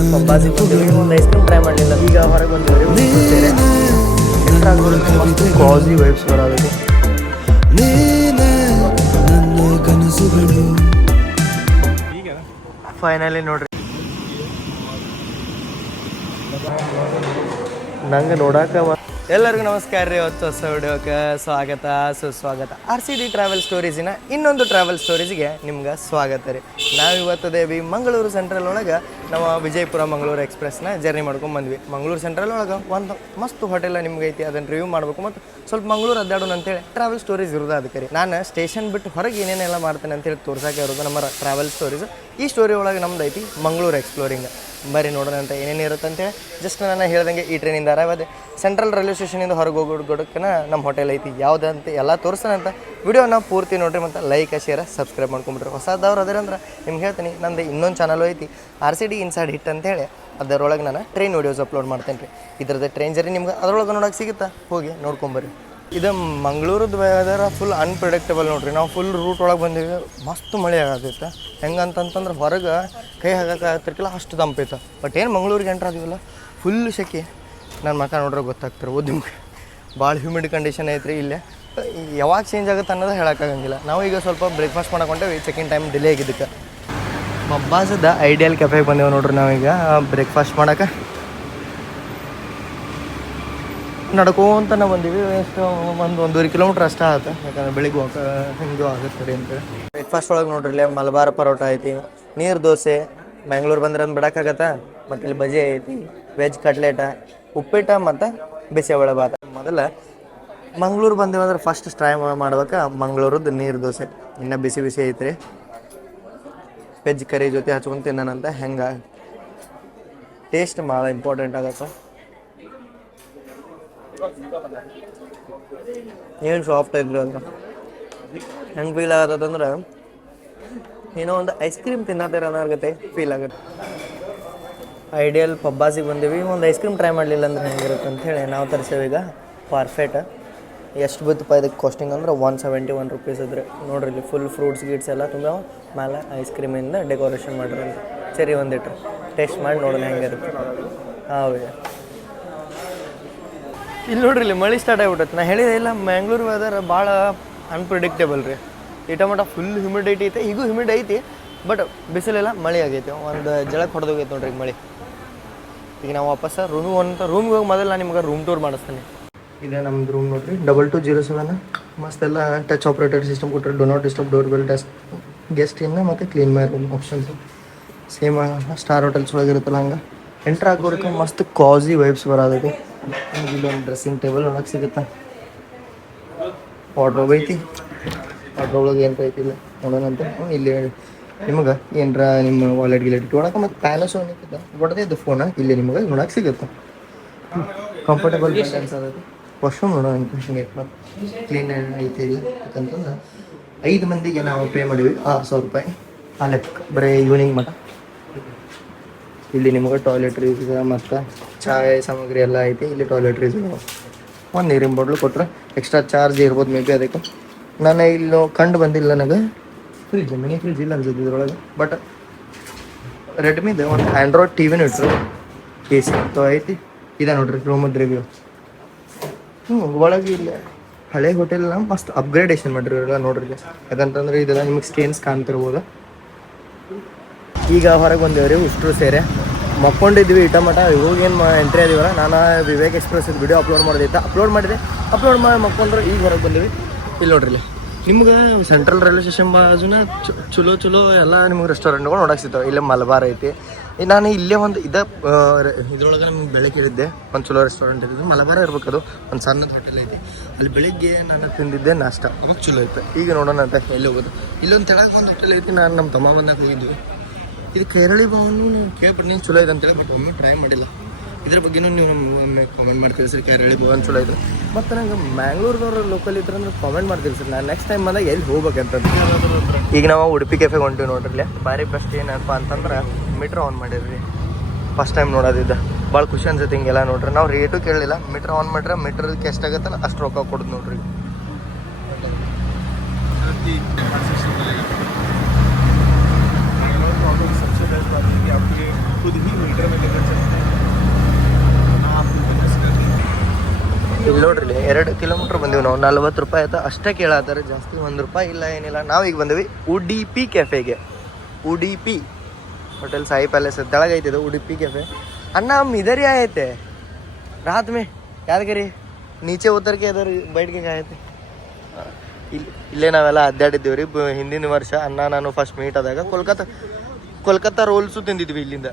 ಬಂದಿವಿ ಒಂದು ice cream try ಮಾಡಲಿಲ್ಲ. ಈಗ ಹೊರಗೆ ಬಂದಿದ್ದಾರೆ. ವೈಬ್ಸ್ ಬರೋದು ಫೈನಲಿ ನೋಡ್ರಿ. ನಂಗೆ ನೋಡಾಕ ಮ- ಎಲ್ಲರಿಗೂ ನಮಸ್ಕಾರ ರೀ. ಇವತ್ತು ಹೊಸ ವಿಡಿಯೋಕ್ಕೆ ಸ್ವಾಗತ, ಸುಸ್ವಾಗತ. ಆರ್ ಸಿ ಡಿ ಟ್ರಾವೆಲ್ ಸ್ಟೋರೀಸಿನ ಇನ್ನೊಂದು ಟ್ರಾವೆಲ್ ಸ್ಟೋರೀಸ್ಗೆ ನಿಮ್ಗೆ ಸ್ವಾಗತ ರೀ. ನಾವು ಇವತ್ತು ದೇವಿ ಮಂಗಳೂರು ಸೆಂಟ್ರಲ್ ಒಳಗೆ ನಾವು ವಿಜಯಪುರ ಮಂಗಳೂರು ಎಕ್ಸ್ಪ್ರೆಸ್ನ ಜರ್ನಿ ಮಾಡ್ಕೊಂಡು ಬಂದ್ವಿ. ಮಂಗಳೂರು ಸೆಂಟ್ರಲ್ ಒಳಗೆ ಒಂದು ಮಸ್ತ್ ಹೋಟೆಲ್ ನಿಮ್ಗೆ ಐತಿ, ಅದನ್ನು ರಿವ್ಯೂ ಮಾಡಬೇಕು ಮತ್ತು ಸ್ವಲ್ಪ ಮಂಗಳೂರು ಅಡ್ಡಾಡೋಣ ಅಂತೇಳಿ ಟ್ರಾವೆಲ್ ಸ್ಟೋರೀಸ್ ಇರೋದು ಅದಕ್ಕೆ ರೀ. ನಾನು ಸ್ಟೇಷನ್ ಬಿಟ್ಟು ಹೊರಗೆ ಏನೇನೆಲ್ಲ ಮಾಡ್ತೇನೆ ಅಂತೇಳಿ ತೋರ್ಸಕ್ಕೆ ಇರೋದು ನಮ್ಮ ಟ್ರಾವೆಲ್ ಸ್ಟೋರೀಸ್ ಈ ಸ್ಟೋರಿ ಒಳಗೆ ನಮ್ದು ಐತಿ ಮಂಗಳೂರು ಎಕ್ಸ್ಪ್ಲೋರಿಂಗ್ ಬರೀ ನೋಡೋಣ ಅಂತ ಏನೇನು ಇರುತ್ತೆ ಅಂತೇಳಿ ಜಸ್ಟ್ ನಾನು ಹೇಳ್ದಂಗೆ ಈ ಟ್ರೈನಿಂದ ಅರಾವದೆ ಸೆಂಟ್ರಲ್ ರೈಲ್ವೆ ಸ್ಟೇಷನಿಂದ ಹೊರಗೆ ಹೋಗೋಡ್ಗೋಡಕ್ಕನ ನಮ್ಮ ಹೋಟೆಲ್ ಐತಿ. ಯಾವುದಂತ ಎಲ್ಲ ತೋರಿಸ್ತಾನೆ ಅಂತ. ವಿಡಿಯೋನ ಪೂರ್ತಿ ನೋಡಿರಿ ಮತ್ತು ಲೈಕ್ ಶೇರ್ ಸಬ್ಸ್ಕ್ರೈಬ್ ಮಾಡ್ಕೊಂಬಿಟ್ರಿ ಹೊಸದವ್ರು ಅದೇರಂದ್ರೆ ನಿಮ್ಗೆ ಹೇಳ್ತೀನಿ, ನಂದು ಇನ್ನೊಂದು ಚಾನಲ್ ಐತಿ. R C D inside hit ಅಂತೇಳಿ ಅದರೊಳಗೆ ನಾನು ಟ್ರೈನ್ ವಿಡಿಯೋಸ್ ಅಪ್ಲೋಡ್ ಮಾಡ್ತೇನೆ ರೀ ಇದ್ರದ್ದು ಟ್ರೈನ್ ಜರ್ನಿ ನಿಮ್ಗೆ ಅದರೊಳಗೆ ನೋಡೋಕೆ ಸಿಗುತ್ತಾ? ಹೋಗಿ ನೋಡ್ಕೊಂಬರ್ರಿ ಇದು ಮಂಗಳೂರದ್ದು ವೆದರ್ ಫುಲ್ ಅನ್ಪ್ರಿಡಿಕ್ಟಬಲ್ ನೋಡ್ರಿ. ನಾವು ಫುಲ್ ರೂಟ್ ಒಳಗೆ ಬಂದೀವಿ. ಮಸ್ತ್ ಮಳೆ ಆಗತ್ತೈತೆ ಹೆಂಗಂತಂತಂದ್ರೆ ಹೊರಗೆ ಕೈ ಹಾಕಕ್ಕಾಗತ್ತಿರ್ಕಿಲ್ಲ ಅಷ್ಟು ತಂಪೈತೆ ಬಟ್ ಏನು ಮಂಗಳೂರಿಗೆ ಎಂಟ್ರ್ ಆದಿವಲ್ಲ? ಫುಲ್ ಸೆಕೆ. ನನ್ನ ಮಕ ನೋಡ್ರೆ ಗೊತ್ತಾಗ್ತಾರೆ ಓದಿ ನಿಮ್ಗೆ. ಭಾಳ ಹ್ಯೂಮಿಡ್ ಕಂಡೀಷನ್ ಐತ್ರಿ ಇಲ್ಲೇ. ಯಾವಾಗ ಚೇಂಜ್ ಆಗುತ್ತೆ ಅನ್ನೋದು ಹೇಳೋಕ್ಕಾಗಂಗಿಲ್ಲ ನಾವು ಈಗ ಸ್ವಲ್ಪ ಬ್ರೇಕ್ಫಾಸ್ಟ್ ಮಾಡಕೊಂಡೇವಿ. ಸೆಕೆಂಡ್ ಟೈಮ್ ಡಿಲೇ ಆಗಿದ್ದಕ್ಕೆ. ಮಬ್ಬಾಸದ ಐಡಿಯಲ್ ಕೆಫೆಗೆ ಬಂದೇವೆ ನೋಡ್ರಿ ನಾವೀಗ. ಬ್ರೇಕ್ಫಾಸ್ಟ್ ಮಾಡೋಕೆ. ನಡ್ಕೊಂತ ನಾವು ಬಂದೀವಿ, ಎಷ್ಟು ಒಂದು ಒಂದೂವರೆ ಕಿಲೋಮೀಟ್ರ್ ಅಷ್ಟೇ ಆಗುತ್ತೆ. ಯಾಕಂದ್ರೆ ಬೆಳಿಗ್ಗೆ ಹೋಗ ಹಿಂಗೆ ಆಗುತ್ತೆ ರೀ ಅಂತ ಬ್ರೇಕ್ಫಾಸ್ಟ್ ಒಳಗೆ ನೋಡ್ರಿ ಮಲಬಾರ್ ಪರೋಟ ಐತಿ, ನೀರು ದೋಸೆ ಬೆಂಗ್ಳೂರು ಬಂದ್ರೆ ಅಂದ್ ಬಿಡೋಕ್ಕಾಗತ್ತಾ ಮತ್ತು ಇಲ್ಲಿ ಬಜೆ ಐತಿ ವೆಜ್ ಕಟ್ಲೆಟ ಉಪ್ಪಿಟ್ಟ ಮತ್ತು ಬಿಸಿಬೇಳೆ ಭಾತ. ಮೊದಲ ಮಂಗ್ಳೂರು ಬಂದೇವು ಅಂದ್ರೆ ಫಸ್ಟ್ ಟ್ರೈ ಮಾಡ್ಬೇಕು ಮಂಗ್ಳೂರದ್ದು ನೀರು ದೋಸೆ. ಇನ್ನು ಬಿಸಿ ಬಿಸಿ ಐತ್ರಿ. ವೆಜ್ ಕರಿ ಜೊತೆ ಹಚ್ಕೊಂಡು ತಿನ್ನೋಣಂತ ಹೆಂಗೆ? ಟೇಸ್ಟ್ ಭಾಳ ಇಂಪಾರ್ಟೆಂಟ್ ಆಗತ್ತೆ. ಏನು ಸಾಫ್ಟ್ ಇದ್ರು ಅಂತ? ಹೆಂಗೆ ಫೀಲ್ ಆಗತ್ತಂದ್ರೆ, ಏನೋ ಒಂದು ಐಸ್ ಕ್ರೀಮ್ ತಿನ್ನತ್ತೆ ಅನ್ನೋರ್ಗತೆ ಫೀಲ್ ಆಗುತ್ತೆ. ಐಡಿಯಲ್ ಪಬ್ಬಾಸಿಗೆ ಬಂದೀವಿ, ಒಂದು ಐಸ್ ಕ್ರೀಮ್ ಟ್ರೈ ಮಾಡಲಿಲ್ಲ ಅಂದ್ರೆ ಹೆಂಗಿರುತ್ತೆ ಅಂಥೇಳಿ ನಾವು ತರಿಸೇವೆ ಈಗ ಪರ್ಫೆಕ್ಟ್ ಎಷ್ಟು ಬಿತ್ತಪ್ಪ ಇದಕ್ಕೆ ಕಾಸ್ಟಿಂಗ್ ಅಂದ್ರೆ ಒನ್ ಸೆವೆಂಟಿ ಒನ್ ರುಪೀಸ್ ಇದ್ರೆ. ನೋಡ್ರಿ ಇಲ್ಲಿ ಫುಲ್ ಫ್ರೂಟ್ಸ್ ಗೀಟ್ಸ್ ಎಲ್ಲ ತುಂಬ ಮೇಲೆ ಐಸ್ ಕ್ರೀಮಿಂದ ಡೆಕೋರೇಷನ್ ಮಾಡಿರಿ ಸರಿ ಒಂದಿಟ್ರು ಟೇಸ್ಟ್ ಮಾಡಿ ನೋಡೋಣ ಹೆಂಗಿರುತ್ತೆ. ಹೌದು. ಇಲ್ಲಿ ನೋಡ್ರಿ, ಇಲ್ಲಿ ಮಳೆ ಸ್ಟಾರ್ಟ್ ಆಗ್ಬಿಟ್ಟೈತೆ. ನಾ ಹೇಳಿದೆ, ಇಲ್ಲ ಮ್ಯಾಂಗ್ಳೂರು ವೆದರ್ ಭಾಳ ಅನ್ಪ್ರಿಡಿಕ್ಟೇಬಲ್ ರೀ. ಈ ಟೊಮೆಟೊ ಫುಲ್ ಹ್ಯೂಮಿಡಿಟಿ ಐತೆ, ಈಗೂ ಹ್ಯೂಮಿಡ್ ಐತಿ ಬಟ್ ಬಿಸಿಲೆಲ್ಲ ಮಳೆ ಆಗೈತೆ. ಒಂದು ಜಳಕ್ಕೆ ಹೊಡೆದೋಗೈತೆ ನೋಡ್ರಿ ಈಗ ಮಳೆ. ಈಗ ನಾವು ವಾಪಸ್ ರೂಮ್ ಒಂದು ರೂಮ್ಗೆ ಹೋಗಿ ಮೊದಲು ನಾನು ನಿಮ್ಗೆ ರೂಮ್ ಟೂರ್ ಮಾಡಿಸ್ತೀನಿ. ಇದೆ ನಮ್ದು ರೂಮ್ ನೋಡ್ರಿ ಡಬಲ್ ಟು ಜೀರೋ ಸೆವೆನ್ ಮಸ್ತ್ ಟಚ್ ಆಪ್ರೇಟರ್ ಸಿಸ್ಟಮ್ ಕೊಟ್ಟರೆ do not disturb door bell test guest ಇನ್ನ ಮತ್ತು clean my room options same star hotels ಒಳಗೆ ಇರುತ್ತಲ್ಲ ಹಂಗೆ. ಎಂಟ್ರ್ ಆಗೋದಕ್ಕೆ ಮಸ್ತ್ ಕಾಸಿ ವೈಬ್ಸ್ ಬರೋದೈತಿ ಇಲ್ಲೊಂದು ಡ್ರೆಸ್ಸಿಂಗ್ ಟೇಬಲ್ ಒಳಗೆ ಸಿಗುತ್ತೆ? ವಾರ್ಡ್ರೋಬ್ ಐತಿ? ವಾರ್ಡ್ರೋಬ್ ಒಳಗೆ ಏನು ಐತಿಲ್ಲ ನೋಡೋಣಂತ ಅಂತ. ಇಲ್ಲಿ ನಿಮಗೆ ಏನರ ನಿಮ್ಮ ವಾಲೆಟ್ ಗಿಲೆಟ್ ಇಟ್ಕೊಳಕ್ಕೆ ಮತ್ತು ಪ್ಯಾನಸ್ ಏನಿದೆ ಹೊಡೆದೇ ಇದು ಫೋನ ಇಲ್ಲಿ ನಿಮಗೆ ನೋಡಕ್ಕೆ ಸಿಗುತ್ತೆ? ಕಂಫರ್ಟಬಲ್ ಅನ್ಸೋದು ವಾಶ್ರೂಮ್ ನೋಡೋಣ, ಹಿಂಗೆ ಕ್ಲೀನ್ ಐತಿ ಇಲ್ಲ? ಯಾಕಂತಂದ್ರೆ ಐದು ಮಂದಿಗೆ ನಾವು ಪೇ ಮಾಡಿವಿ ಆರು ಸಾವಿರ ರೂಪಾಯಿ. ಆ ಲೆಕ್ಕ ಬರೀ ಈವ್ನಿಂಗ್ ಮಟ್ಟ ಇಲ್ಲಿ ನಿಮಗೆ ಟಾಯ್ಲೆಟ್ರೀಸ್ ಮತ್ತು ಚಾಯ್ ಸಾಮಗ್ರಿ ಎಲ್ಲ ಐತಿ. ಇಲ್ಲಿ ಟಾಯ್ಲೆಟ್ರೀಸ್ ಒಂದು ನೀರಿನ ಬಾಟ್ಲು ಕೊಟ್ರೆ ಎಕ್ಸ್ಟ್ರಾ ಚಾರ್ಜ್ ಇರ್ಬೋದು ಮೇ ಬಿ ಅದಕ್ಕೆ. ನಾನು ಇಲ್ಲಿ ಕಂಡು ಬಂದಿಲ್ಲ ನನಗೆ. ಫ್ರಿಜ್ ಮಿನಿ ಫ್ರಿಜ್ ಇಲ್ಲ ಅನ್ಸುತ್ತೆ ಇದ್ರೊಳಗೆ. ಬಟ್ ರೆಡ್ಮಿದು ಒಂದು ಆ್ಯಂಡ್ರಾಯ್ಡ್ ಟಿ ವಿನೂ ಇಟ್ರು. ಎ ಸಿ ಅಂತೂ ಐತಿ. ಇದೆ ನೋಡ್ರಿ ರೂಮದ್ ರಿವ್ಯೂ ಹ್ಞೂ ಒಳಗೆ ಇಲ್ಲ ಹಳೆ ಹೋಟೆಲ್ನ ಮಸ್ತ್ ಅಪ್ಗ್ರೇಡೇಷನ್ ಮಾಡಿರೋಲ್ಲ ನೋಡ್ರಿ ಯಾಕಂತಂದ್ರೆ ಇದೆಲ್ಲ ನಿಮಗೆ ಸ್ಕೇನ್ಸ್ ಕಾಣ್ತಿರ್ಬೋದು. ಈಗ ಹೊರಗೆ ಬಂದೇವ್ರಿ ಉಷ್ಟ್ರು ಸೇರೆ. ಮಕ್ಕೊಂಡಿದ್ವಿ ಇಟ ಮಟ ಇವಾಗ ಏನು ಎಂಟ್ರಿ ಅದೀವಲ್ಲ ನಾನು ವಿವೇಕ್ ಎಕ್ಸ್ಪ್ರೆಸ್ ವಿಡಿಯೋ ಅಪ್ಲೋಡ್ ಮಾಡಿದ್ದೆ ಅಪ್ಲೋಡ್ ಮಾಡಿದೆ. ಅಪ್ಲೋಡ್ ಮಾಡಿ ಮಕ್ಕೊಂಡ್ರೆ ಈಗ ಹೊರಗೆ ಬಂದೀವಿ. ಇಲ್ಲಿ ನೋಡ್ರಿ ಇಲ್ಲಿ. ನಿಮ್ಗೆ ಸೆಂಟ್ರಲ್ ರೈಲ್ವೆ ಸ್ಟೇಷನ್ ಬಾಜುನ ಚಲೋ ಚಲೋ ಎಲ್ಲ ನಿಮ್ಗೆ ರೆಸ್ಟೋರೆಂಟ್ಗಳು ನೋಡಕ್ಕೆ ಸಿಗ್ತಾವೆ. ಇಲ್ಲೇ ಮಲಬಾರ್ ಐತಿ. ನಾನು ಇಲ್ಲೇ ಒಂದು ಇದ ಇದ್ರೊಳಗೆ ನಮ್ಗೆ ಬೆಳಗ್ಗೆ ಹೇಳಿದ್ದೆ. ಒಂದು ಚಲೋ ರೆಸ್ಟೋರೆಂಟ್ ಇದ್ದು ಮಲಬಾರ ಇರ್ಬೇಕು ಅದು ಒಂದು ಸಣ್ಣದ ಹೋಟೆಲ್ ಐತಿ. ಅಲ್ಲಿ ಬೆಳಿಗ್ಗೆ ನಾನು ತಿಂದಿದ್ದೆ ನಾಷ್ಟ. ಅವಾಗ ಚಲೋ ಐತೆ ಈಗ ನೋಡೋಣ ಅಂತ ಎಲ್ಲಿ ಹೋಗೋದು. ಇಲ್ಲೊಂದು ತೆಳಗೆ ಒಂದು ಹೋಟೆಲ್ ಐತಿ. ನಾನು ನಮ್ಮ ತಮ್ಮ ಬಂದಾಗ ಹೋಗಿದ್ವಿ. ಇದು ಕೇರಳಿ ಭವನು ಕೇಳ್ಬಿಟ್ಟು ನೀವು ಚಲೋ ಇದೆ ಅಂತೇಳಿ ಬಟ್ ಒಮ್ಮೆ ಟ್ರೈ ಮಾಡಿಲ್ಲ. ಇದ್ರ ಬಗ್ಗೆನೂ ನೀವು ಒಮ್ಮೆ ಕಾಮೆಂಟ್ ಮಾಡ್ತೀರಿ ಸರ್ ಕೇರಳಿ ಭವನ್ ಚಲೋ ಇದೆ? ಮತ್ತು ನಂಗೆ ಮ್ಯಾಂಗ್ಳೂರ್ದವ್ರು ಲೋಕಲ್ ಇದ್ರೆ ಅಂದ್ರೆ ಕಾಮೆಂಟ್ ಮಾಡ್ತೀರಿ ಸರ್? ನಾನು ನೆಕ್ಸ್ಟ್ ಟೈಮ್ ಬಂದಾಗ ಎಲ್ಲಿ ಹೋಗ್ಬೇಕಂತ ಈಗ ನಾವು ಉಡುಪಿ ಕೆಫೆಗೆ ಹೊಂಟಿವಿ ನೋಡ್ರಿ ಭಾರಿ ಬೆಸ್ಟ್ ಏನಪ್ಪ ಅಂತಂದ್ರೆ ಮೀಟ್ರ್ ಆನ್ ಮಾಡಿರಿ ಫಸ್ಟ್ ಟೈಮ್ ನೋಡೋದಿದ್ದ ಭಾಳ ಖುಷಿ ಅನ್ಸುತ್ತೆ ಹಿಂಗೆಲ್ಲ ನೋಡ್ರಿ. ನಾವು ರೇಟು ಕೇಳಲಿಲ್ಲ. ಮೀಟ್ರ್ ಆನ್ ಮಾಡ್ರೆ ಮೀಟ್ರಿಗೆ ಎಷ್ಟಾಗತ್ತಲ್ಲ ಅಷ್ಟು ರೊಕ್ಕ ಕೊಡೋದು ನೋಡ್ರಿ. ನಾವು ನಲ್ವತ್ತು ರೂಪಾಯಿ ಆಯ್ತು? ಅಷ್ಟೇ ಕೇಳತ್ತಾರೆ ಜಾಸ್ತಿ ಒಂದು ರೂಪಾಯಿ ಇಲ್ಲ, ಏನಿಲ್ಲ. ನಾವೀಗ ಬಂದ್ವಿ Udupi ಕೆಫೆಗೆ. Udupi hotel Sai palace. ತೆಳಗೈತೆ ಇದು, ಉಡುಪಿ ಕೆಫೆ. ಅಣ್ಣ ನಮ್ಮ ಇದರಿ ಆಯತೆ. ರಾತ್ ಮೇ ಯಾರಿಗರಿ ನೀಚೆ ಉತ್ತರಕ್ಕೆ ಅದರಿ ಬೈಟ್ಗೆ ಆಯ್ತು. ಇಲ್ಲಿ ಇಲ್ಲೇ ನಾವೆಲ್ಲ ಅಡ್ಡಾಡಿದ್ದೀವಿ ರೀ ಹಿಂದಿನ ವರ್ಷ ಅಣ್ಣ, ನಾನು ಫಸ್ಟ್ ಮೀಟ್ ಆದಾಗ ಕೋಲ್ಕತ್ತಾ ಕೋಲ್ಕತ್ತಾ ರೋಲ್ಸು ತಿಂದಿದ್ವಿ ಇಲ್ಲಿಂದ.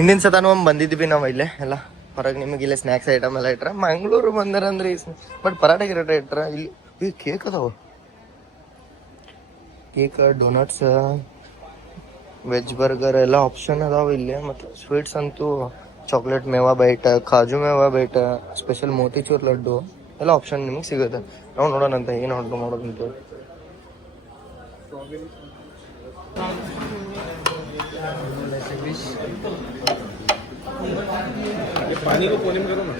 ಹಿಂದಿನ ಸತಾನು ಒಮ್ಮೆ ಬಂದಿದ್ವಿ ನಾವು ಇಲ್ಲೇ, ಎಲ್ಲ. ಹೊರಗೆ ನಿಮಗೆ ಇಲ್ಲೇ ಸ್ನ್ಯಾಕ್ಸ್ ಐಟಮ್ ಎಲ್ಲ ಇಟ್ರ ಮಂಗಳೂರು ಬಂದಾರಂದ್ರೆ ಬಟ್ ಪರಾಟ ಗಿರಾಟ ಇಟ್ರ ಇಲ್ಲಿ ಈ ಕೇಕ್ ಅದಾವ. ಕೇಕ್ ಡೋನಟ್ಸ್ ವೆಜ್ ಬರ್ಗರ್ ಎಲ್ಲ ಆಪ್ಷನ್ ಅದಾವ ಇಲ್ಲಿ. ಮತ್ತು ಸ್ವೀಟ್ಸ್ ಅಂತೂ chocolate mewa bite kaju mewa bite special motichoor laddu ಎಲ್ಲ ಆಪ್ಷನ್ ನಿಮಗೆ ಸಿಗುತ್ತೆ. ನಾವು ನೋಡೋಣ ಅಂತ ಏನು ಆರ್ಡರ್ ಮಾಡೋದಂತ पानी को कोने में करो ना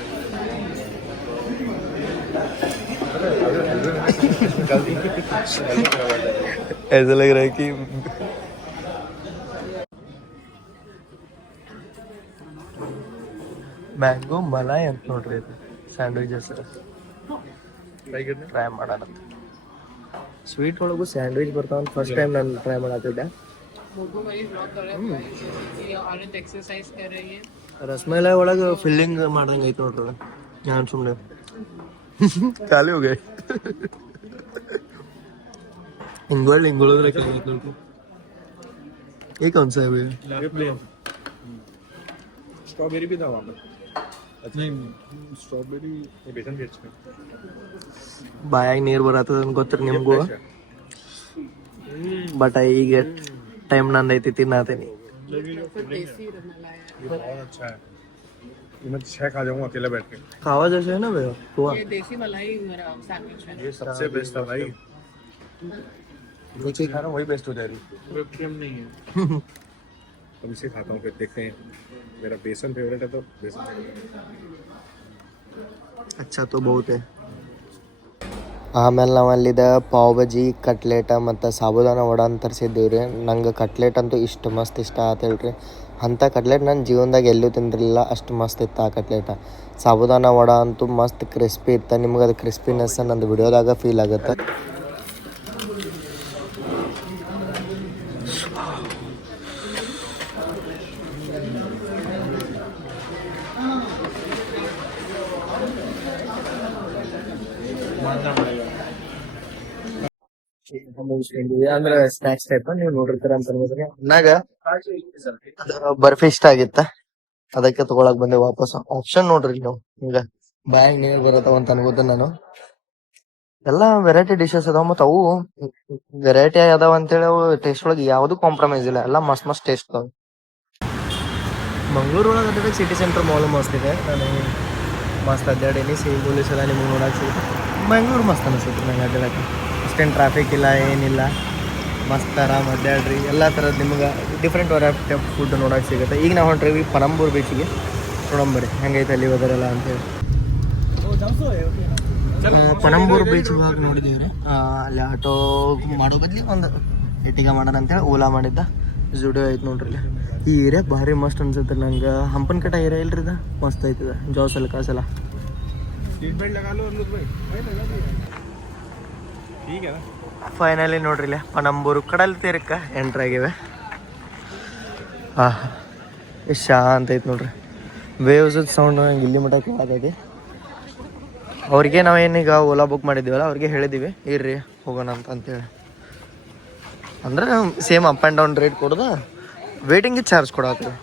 ऐसा लग रहा है कि ಮ್ಯಾಂಗೋ ಮಲಾಯ್ ಅಂತ ನೋಡ್ರಿ ಇದು ಸ್ಯಾಂಡ್ವಿಚ್ ಹೆಸರು ट्राई करना ಟ್ರೈ ಮಾಡೋಣ ಸ್ವೀಟ್ ಒಳಗೂ ಸ್ಯಾಂಡ್ವಿಚ್ ಬರ್ತಾವ ಫಸ್ಟ್ ಟೈಮ್ ನಾನು ಟ್ರೈ ಮಾಡತ್ತಿದ್ದೆ फोटो में ब्लॉग कर रहे हैं ये औरत एक्सरसाइज कर रही है ರಸಮಲೈ ಒಳಗೆ ಫಿಲ್ಲಿಂಗ್ ಮಾಡಂಗೆ ಐತೆ ನೋಡ್ರಿ ನಾನು ಸುಮ್ಮನೆ ಖಾಲಿ ಹೋಗಿ ಹಿಂಗೊಳ್ಳಿ ಹಿಂಗೊಳಿದ್ರೆ ನೋಡ್ರಿ ये कौन सा है भैया ये प्लेन स्ट्रॉबेरी भी था वहाँ पर नहीं स्ट्रॉबेरी ये बेसन भी अच्छा ಬಾಯಾಗ ನೀರು ಬರತ್ತದ ಗೊತ್ತಿರಿ ನಿಮಗೂ ಬಟ್ ಈಗ ಟೈಮ್ ನಂದೈತಿ ತಿನ್ನತೀನಿ है ये बहुत अच्छा है। ये मैं छह खा जाऊँगा अकेला बैठ के। खावा जैसे है ना भैया? हुआ। ये देसी मलाई मेरा सैंडविच है। ये सबसे बेस्ट था भाई। जो चीज़ खा रहा हूँ वही बेस्ट हो जा रही। क्रीम नहीं है। अब इसे खाता हूँ फिर देखते हैं। मेरा बेसन फेवरेट है तो बेसन। अच्छा तो बहुत है। ಆಮೇಲೆ ನಾವು ಅಲ್ಲಿದ ಪಾವ್ ಭಾಜಿ, ಕಟ್ಲೆಟ ಮತ್ತು ಸಾಬುದಾನ ವಡ ಅಂತ ತರಿಸಿದ್ದೀವಿ ರೀ ನಂಗೆ ಕಟ್ಲೆಟ್ ಅಂತೂ ಇಷ್ಟು ಮಸ್ತ್ ಇಷ್ಟ ಆತ ಹೇಳ್ರಿ. ಅಂಥ ಕಟ್ಲೆಟ್ ನನ್ನ ಜೀವನದಾಗ ಎಲ್ಲೂ ತಿಂದಿರಲಿಲ್ಲ. ಅಷ್ಟು ಮಸ್ತ್ ಇತ್ತು ಆ ಕಟ್ಲೆಟ. ಸಾಬುದಾನ ವಡ ಅಂತೂ ಮಸ್ತ್ ಕ್ರಿಸ್ಪಿ ಇತ್ತು. ನಿಮ್ಗೆ ಅದು ಕ್ರಿಸ್ಪಿನೆಸ್ ನಂದು ವಿಡಿಯೋದಾಗ ಫೀಲ್ ಆಗುತ್ತೆ. ಅಂದ್ರೆ ಸ್ನಾಕ್ಸ್ ಟೈಪ್ ನೀವು ನೋಡಿರ್ತೀರ ಅಂತ ಅನ್ಬೋದ್ರಿ. ಬರ್ಫಿ ಇಷ್ಟ ಆಗಿತ್ತ? ಅದಕ್ಕೆ ತಗೊಳಕ್ ಬಂದೆ ವಾಪಸ್. ಆಪ್ಷನ್ ನೋಡ್ರಿ ನೀವು. ಹಿಂಗ ಬಾಯಾಗ ನೀರ್ ಬರತ್ತವ ಅಂತ ಅನ್ಕೋತ ನಾನು. ಎಲ್ಲಾ ವೆರೈಟಿ ಡಿಶಸ್ ಅದಾವ ಮತ್ತ ಅವು ವೆರೈಟಿ ಅದಾವ ಅಂತೇಳಿ ಅವು ಟೇಸ್ಟ್ ಒಳಗೆ ಯಾವ್ದು ಕಾಂಪ್ರಮೈಸ್ ಇಲ್ಲ. ಎಲ್ಲಾ ಮಸ್ತ್ ಮಸ್ತ್ ಟೇಸ್ಟ್ ಅದಾವ. ಮಂಗಳೂರು ಒಳಗೆ ಸಿಟಿ ಸೆಂಟರ್ ಮಾಲ್ ಮಸ್ತ್ ಇದೆ. ನಾನು ಮಸ್ತ್ ಅಡ್ಡಾಡೀನಿ. ಸೇಮ್ ಪೊಲೀಸ್ ಎಲ್ಲ ನಿಮ್ಗೆ ನೋಡಕ್ಕೆ ಸಿಗುತ್ತೆ. ಮಂಗಳೂರು ಮಸ್ತ್ ಅನಿಸುತ್ತೆ ನಂಗೆ ಅಡ್ಡಾಡಕ್ಕೆ. ಅಷ್ಟೇನು ಟ್ರಾಫಿಕ್ ಇಲ್ಲ ಏನಿಲ್ಲ. ಮಸ್ತ್ ಆರಾಮ್ ಅಡ್ಡಾಡ್ರಿ ಎಲ್ಲ ಥರದ್ದು ನಿಮ್ಗೆ ಡಿಫ್ರೆಂಟ್ ವೆರೈಟಿ ಆಫ್ ಫುಡ್ ನೋಡೋಕೆ ಸಿಗುತ್ತೆ. ಈಗ ನಾವು ಹೊಂಟ್ರೀವಿ ಪರಂಬೂರ್ ಬೀಚಿಗೆ ನೋಡಂಬರಿ ಹೆಂಗೈತೆ ಅಲ್ಲಿ ಹೋದರೆಲ್ಲ ಅಂತೇಳಿ ಆ, ಪನಂಬೂರ್ ಬೀಚ್ ಭಾಗ ನೋಡಿದೀವಿ ರೀ ಅಲ್ಲಿ ಆಟೋ ಮಾಡೋ ಬದ್ಲಿ ಒಂದು ಇಟ್ಟಿಗೆ ಮಾಡೋಣ ಅಂತೇಳಿ ಓಲಾ ಮಾಡಿದ್ದ. ಜುಡಿಯೋ ಐತೆ ನೋಡ್ರಿ ಇಲ್ಲಿ ಈ ಏರಿಯಾ ಭಾರಿ ಮಸ್ತ್ ಅನ್ಸುತ್ತೆ ನಂಗೆ. ಹಂಪನ್ ಕಟ್ಟ ಏರಿಯಾ ಇಲ್ರಿ ಇದು? ಮಸ್ತ್ ಐತದ ಜೋಸಲ ಕಾಸಲ. ಫೈನಲಿ ನೋಡ್ರಿ ಪನಂಬೂರು ಕಡಲ್ ತೀರಕ್ಕೆ ಎಂಟ್ರ್ ಆಗಿವೆ. ಹಾಂ ಎಷ್ಟು ಶಾಂತ ಐತೆ ನೋಡ್ರಿ. ವೇವ್ಸ್ ಸೌಂಡ್ ಇಲ್ಲಿ ಮಟ್ಟ ಕೇಳತೈತಿ ಅವ್ರಿಗೆ ನಾವು ಏನೀಗ ಓಲಾ ಬುಕ್ ಮಾಡಿದ್ದೀವಲ್ಲ, ಅವ್ರಿಗೆ ಹೇಳಿದ್ದೀವಿ ಇರ್ರಿ, ಹೋಗೋಣ ಅಂತ ಅಂತೇಳಿ. ಅಂದ್ರೆ same up and down rate ಕೊಡ್ದ? ವೇಟಿಂಗಿಗೆ ಚಾರ್ಜ್ ಕೊಡತ್ತೀವಿ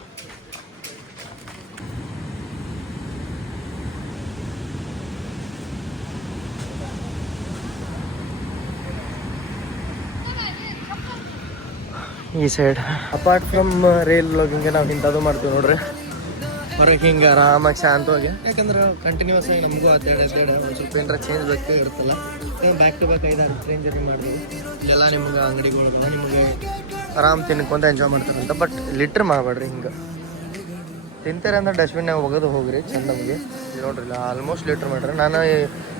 ಈ side apart from rail blogging ನಾವು ಇಂಥದ್ದು ಮಾಡ್ತೀವಿ ನೋಡ್ರಿ. ಹೊರಗೆ ಹಿಂಗೆ ಆರಾಮಾಗಿ ಶಾಂತವಾಗಿ. ಯಾಕಂದ್ರೆ ಕಂಟಿನ್ಯೂಸ್ ಆಗಿ ನಮಗೂ ಅದೇಡ ಅದೇಡ ಒಂದು ಸ್ವಲ್ಪ ಏನಾರ ಚೇಂಜ್ ಬೇಕು ಇರುತ್ತಲ್ಲ. ಬ್ಯಾಕ್ ಟು ಬ್ಯಾಕ್ ಐದು ಟ್ರೈನ್ ಜರ್ನಿ ಮಾಡ್ತೀವಿ ಎಲ್ಲ ನಿಮ್ಗೆ ಅಂಗಡಿಗಳು ನಿಮಗೆ ಆರಾಮ್ ತಿನ್ಕೊಂತ ಎಂಜಾಯ್ ಮಾಡ್ತಾರಂತ. ಬಟ್ ಲಿಟ್ರ್ ಮಾಡಬೇಡ್ರಿ ಹಿಂಗೆ. ತಿಂತಾರೆ ಅಂದ್ರೆ ಡಸ್ಟ್ಬಿನ್ನಾಗ ಒಗೆದು ಹೋಗ್ರಿ, ಚಂದ ನಮಗೆ ನೋಡ್ರಿ ಆಲ್ಮೋಸ್ಟ್ ಲಿಟ್ರ್ ಮಾಡ್ರಿ. ನಾನು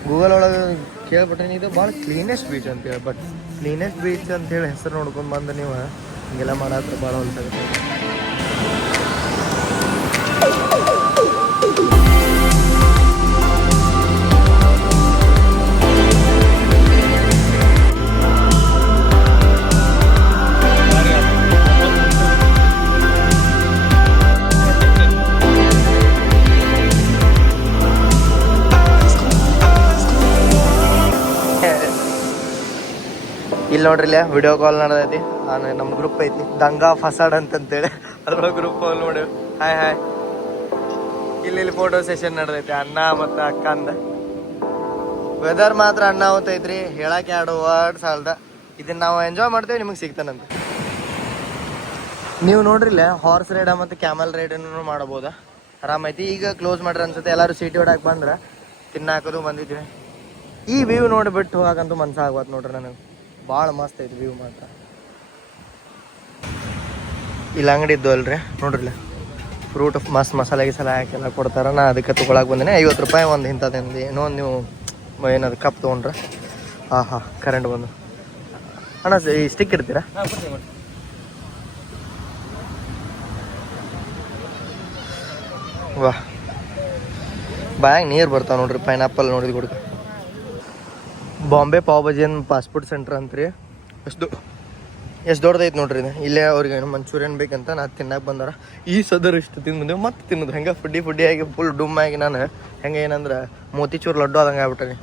ಗೂಗಲ್ ಒಳಗೆ ಕೇಳ್ಬಿಟ್ರೆ ಇದು ಭಾಳ ಕ್ಲೀನೆಸ್ಟ್ ಬೀಚ್ ಅಂತೇಳಿ ಬಟ್ ಕ್ಲೀನೆಸ್ಟ್ ಬೀಚ್ ಅಂತೇಳಿ ಹೆಸರು ನೋಡ್ಕೊಂಡು ಬಂದು ನೀವು ಹಿಂಗೆಲ್ಲ ಮಾಡಾತ್ರ ಭಾಳ ಹೊಲ್ಸಾಗುತ್ತೆ ಇಲ್ಲಿ ನೋಡ್ರಿ ವಿಡಿಯೋ ಕಾಲ್ ನಡೆದೈತಿ. ನಮ್ಮ ಗ್ರೂಪ್ ಐತಿ. ದಂಗಾ ಫಸಾಡ್ ಅಂತಂತೇಳಿ. ಅದ್ರ ಗ್ರೂಪ್ ಅಲ್ಲಿ ನೋಡಿ. ಹಾಯ್ ಹಾಯ್ ಇಲ್ಲಿ ಇಲ್ಲಿ ಫೋಟೋ ಸೆಷನ್ ನಡೆದೈತಿ. ಅಣ್ಣ ಮತ್ತು ಅಕ್ಕ ಅಂದ ವೆದರ್ ಮಾತ್ರ ಅಣ್ಣ ಐತ್ರಿ. ಹೇಳಕ್ಕೆ ಎರಡು ವರ್ಡ್ ಸಾಲ್ದ ಇದನ್ನ ನಾವು ಎಂಜಾಯ್ ಮಾಡ್ತೇವೆ, ನಿಮಗೆ ಸಿಗ್ತಾನಂತ ನೀವು ನೋಡ್ರಿಲ್ಲ ಹಾರ್ಸ್ ರೈಡ್ ಮತ್ತು ಕ್ಯಾಮಲ್ ರೈಡನ್ನು ಮಾಡಬಹುದಾ ಆರಾಮೈತಿ ಈಗ ಕ್ಲೋಸ್ ಮಾಡ್ರಿ ಅನ್ಸುತ್ತೆ. ಎಲ್ಲರೂ ಸೀಟಿ ಹೊಡಕ್ಕೆ ಬಂದ್ರೆ ತಿನ್ನಾಕೋದು ಬಂದಿದ್ವಿ. ಈ ವ್ಯೂ ನೋಡಿಬಿಟ್ಟು ಹೋಗಂತೂ ಮನ್ಸ ಆಗ್ವತ್ ನೋಡ್ರಿ ನನಗೆ. ಭಾಳ ಮಸ್ತ್ ಐತಿ ವ್ಯೂ ಮಾತ್ರ. ಇಲ್ಲಿ ಅಂಗಡಿ ಇದ್ದು ಅಲ್ರಿ. ನೋಡ್ರಿಲ್ಲ. ಫ್ರೂಟ್ ಮಸ್ತ್ ಮಸಾಲೆ ಹಾಕಿ ಹಾಕೆಲ್ಲ ಕೊಡ್ತಾರ. ನಾ ಅದಕ್ಕೆ ತೊಗೊಳಕ್ಕೆ ಬಂದಿನಿ. ಐವತ್ತು ರೂಪಾಯಿ ಒಂದು ಇಂಥದ್ದು ಏನೋ ಒಂದು ನೀವು ಏನದು ಕಪ್ ತೊಗೊಂಡ್ರೆ. ಆಹಾ ಹಾಂ ಕರೆಂಟ್ ಬಂದು. ಅಣ್ಣ ಸರ್ ಈ ಸ್ಟಿಕ್ ಇಡ್ತೀರಾ? ವಾ. ಬಾಯಾಗ ನೀರು ಬರ್ತಾವ ನೋಡ್ರಿ ಪೈನಾಪಲ್ ನೋಡಿದ್ ಕೊಡ್ಕ ಬಾಂಬೆ ಪಾವ್ ಭಾಜಿ ಪಾಸ್ಪೋರ್ಟ್ ಸೆಂಟ್ರ್ ಅಂತ್ರಿ. ಎಷ್ಟು ಎಷ್ಟು ದೊಡ್ಡದೈತೆ ನೋಡ್ರಿ ಇಲ್ಲೇ ಅವ್ರಿಗೆ ಮಂಚೂರಿಯನ್ ಬೇಕಂತ ನಾ ತಿನ್ನಕ್ಕೆ ಬಂದಾರ. ಈ ಸದರ್ ಇಷ್ಟು ತಿಂದು ಮತ್ತೆ ತಿನ್ನೋದು. ಹೆಂಗೆ ಫುಡ್ಡಿ ಫುಡ್ಡಿ ಆಗಿ ಫುಲ್ ಡುಮ್ ಆಗಿ ನಾನು ಹೆಂಗೆ ಏನಂದ್ರೆ ಮೋತಿಚೂರ್ ಲಡ್ಡು ಆದಂಗೆ ಆಗ್ಬಿಟ್ಟಿ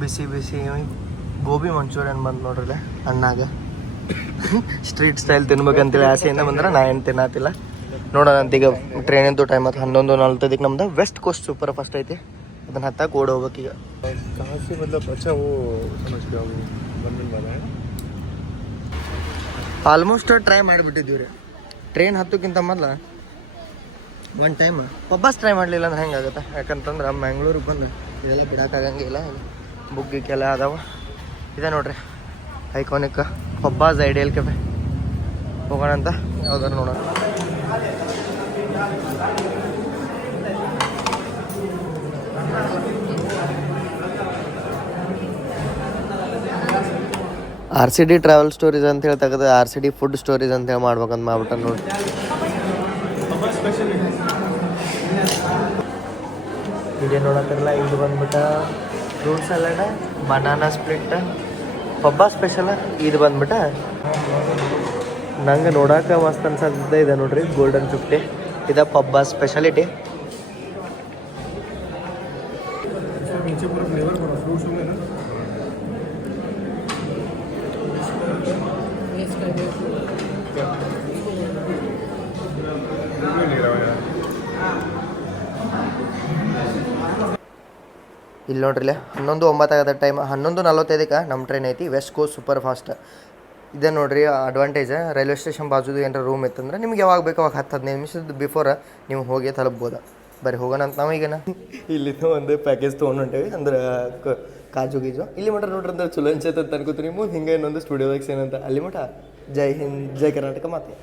ಬಿಸಿ ಬಿಸಿ ಗೋಬಿ ಮಂಚೂರಿಯನ್ ಬಂದು ನೋಡ್ರಿ ಅಣ್ಣಾಗ. ಸ್ಟ್ರೀಟ್ ಸ್ಟೈಲ್ ತಿನ್ಬೇಕಂತೇಳಿ ಆಸೆಯಿಂದ ಬಂದ್ರೆ ನಾ ಏನು ತಿನ್ನತ್ತಿಲ್ಲ ನೋಡೋಣ ಈಗ ಟ್ರೈನಿಂದು ಟೈಮ್ ಆಯ್ತು ಹನ್ನೊಂದು ನಲ್ವತ್ತೈದಕ್ಕೆ ನಮ್ದು ವೆಸ್ಟ್ ಕೋಸ್ಟ್ ಸೂಪರ್ ಫಸ್ಟ್ ಐತಿ. ಅದನ್ನ ಹತ್ತಕ್ಕೆ ಓಡ್ ಹೋಗ್ಬೇಕೀಗ ಕಾಸಿ ಬದಲ ಬಚ್ಚಾ ಓ ಅವು ಬಂದಿನ ಆಲ್ಮೋಸ್ಟ್ ಟ್ರೈ ಮಾಡಿಬಿಟ್ಟಿದ್ದೀವಿ ರೀ ಟ್ರೈನ್ ಹತ್ತಕ್ಕಿಂತ ಮೊದಲ ಒಂದು ಟೈಮ್ ಒಬ್ಬಸ್ ಟ್ರೈ ಮಾಡಲಿಲ್ಲ ಅಂದ್ರೆ ಹೆಂಗಾಗುತ್ತೆ ಯಾಕಂತಂದ್ರೆ ಮ್ಯಾಂಗ್ಳೂರಿಗೆ ಬಂದು ಇದೆಲ್ಲ ಬಿಡೋಕ್ಕಾಗಂಗಿಲ್ಲ ಬುಕ್ ಗಿಕ್ಕೆಲ್ಲ ಅದಾವ. ಇದೆ ನೋಡ್ರಿ. ಐಕಾನಿಕ್ ಒಬ್ಬಾಸ್ ಐಡಿಯಲ್ ಕೆಫೆ ಹೋಗೋಣ ಅಂತ ಯಾವ್ದಾರು ನೋಡೋಣ. R C D travel stories ಅಂತ ಹೇಳಿ ತೆಗೆದು R C D food stories ಅಂತ ಹೇಳಿ ಮಾಡ್ಬೇಕಂತ ಮಾಡ್ಬಿಟ್ಟ ನೋಡಿ. ಇದೇ ನೋಡತ್ತಿರಲ್ಲ ಇದು ಬಂದ್ಬಿಟ್ಟ ಫ್ರೂಟ್ ಸಲಾಡ ಬನಾನಾ ಸ್ಪ್ಲಿಟ್ ಪಬ್ಬ ಸ್ಪೆಷಲ ಇದು ಬಂದ್ಬಿಟ್ಟ. ನಂಗೆ ನೋಡಕ್ಕೆ ಮಸ್ತ್ ಅನ್ಸತ್ತ ಇದೆ ನೋಡ್ರಿ ಗೋಲ್ಡನ್ ಫಿಫ್ಟಿ ಇದು ಪಬ್ಬ ಸ್ಪೆಷಾಲಿಟಿ ಇಲ್ಲಿ ನೋಡ್ರಿಲ್ಲ ಹನ್ನೊಂದು ಒಂಬತ್ತಾಗದ ಟೈಮ್ ಹನ್ನೊಂದು ನಲವತ್ತೈದಕ್ಕೆ ನಮ್ಮ ಟ್ರೈನ್ ಐತಿ ವೆಸ್ಟ್ ಕೋಸ್ಟ್ ಸೂಪರ್ ಫಾಸ್ಟ್ ಇದೇ ನೋಡ್ರಿ ಅಡ್ವಾಂಟೇಜ್ ರೈಲ್ವೆ ಸ್ಟೇಷನ್ ಬಾಜುದು ಏನಾರ ರೂಮ್ ಇತ್ತಂದ್ರೆ ನಿಮ್ಗೆ ಯಾವಾಗ ಬೇಕು ಅವಾಗ ಹತ್ತು ಹದಿನೈದು ನಿಮಿಷದ ಬಿಫೋರ್ ನೀವು ಹೋಗಿ ತಲುಪ್ಬೋದು. ಬರೀ ಹೋಗೋಣ ಅಂತ ನಾವು ಈಗನ. ಇಲ್ಲಿ ಒಂದು ಪ್ಯಾಕೇಜ್ ತೊಗೊಂಡು ಹೊಂಟೇವಿ ಅಂದ್ರೆ ಕಾಜು ಗೀಜು. ಇಲ್ಲಿ ಮಟ್ಟ ನೋಡ್ರಿ ಅಂದ್ರೆ ಚಲೋ ಅನ್ಸೈತೆ ಅಂತ ಅನ್ಕೋತೀನಿ ನೀವು. ಹಿಂಗೆ ಇನ್ನೊಂದು ಸ್ಟುಡಿಯೋದಾಗ ಏನಂತ ಅಲ್ಲಿ ಮಟ ಜೈ ಹಿಂದ್, ಜೈ ಕರ್ನಾಟಕ ಮಾತೆ.